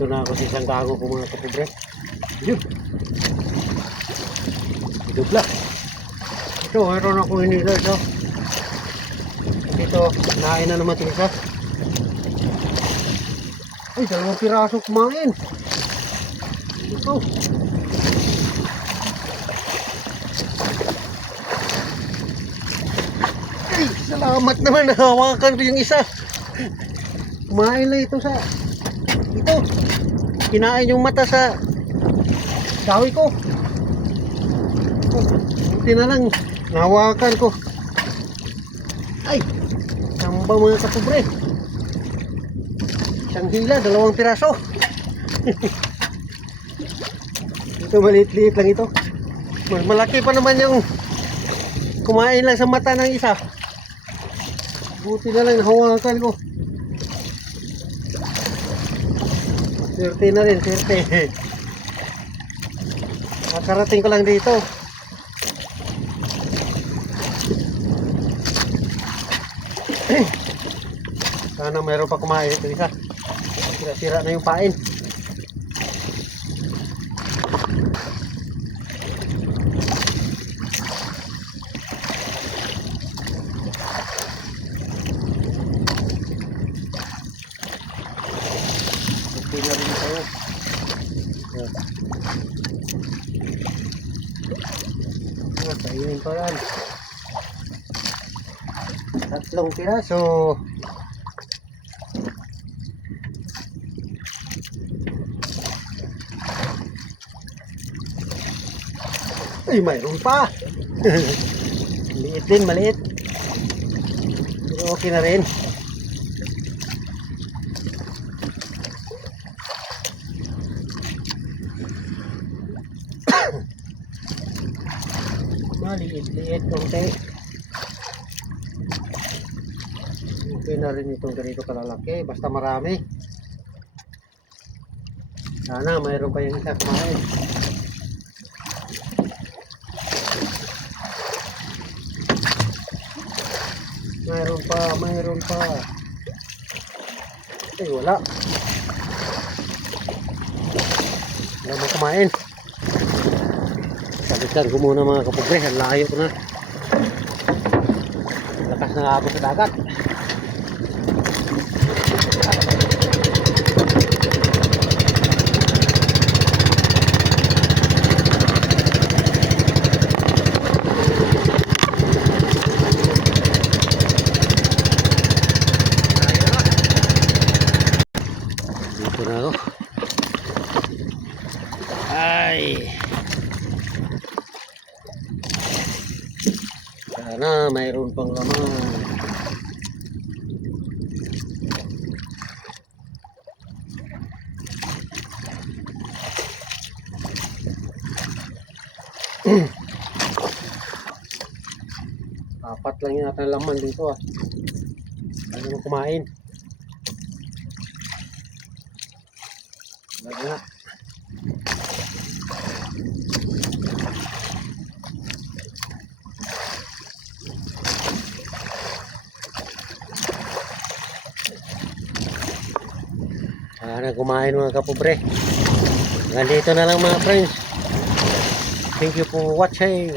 Dito na ako sa isang gago ko mga kapobre. Yun. Dubla. Ito, mayroon ako hinila ito. Dito, nain na naman ito isa. Ay, dalawang piraso kumain. Ito. Ay, salamat naman. Nahawakan ko yung isa. Kumain na ito sa... Ito. Kinain yung mata sa... Dawi ko. Buti na lang. Nahawakan ko. Ay. Samba mga kapobre. Isang hila, dalawang piraso. ito maliit-liit lang ito. Mas malaki pa naman yung kumain lang sa mata ng isa. Buti na lang nahawakan ko. Swerte na rin, swerte. Nakarating ko lang dito. Sana mayroon pa kumain ito isa. Sira-sira na yung pain. Okay na rin tayo. Yan. Ah, kainin pa yan. Tatlong piraso. Ay, mayroon pa. maliit din, maliit. Pero okay na rin. Maliit-liit konti. Okay na rin itong ganito kalalaki. Basta marami. Sana mayroon pa yung isa kumain. Mayroon pa, mayroon pa. Ay, wala. Wala mo kumain. Sabitan ko muna mga kapobre, ang layo ko na. Lakas na ako sa dagat. Ay. Sana mayroon pang laman. Apat lang yata laman dito ah. Ano kumain? Wala nga. Sana kumain mga kapobre. Nandito na lang mga friends. Thank you for watching.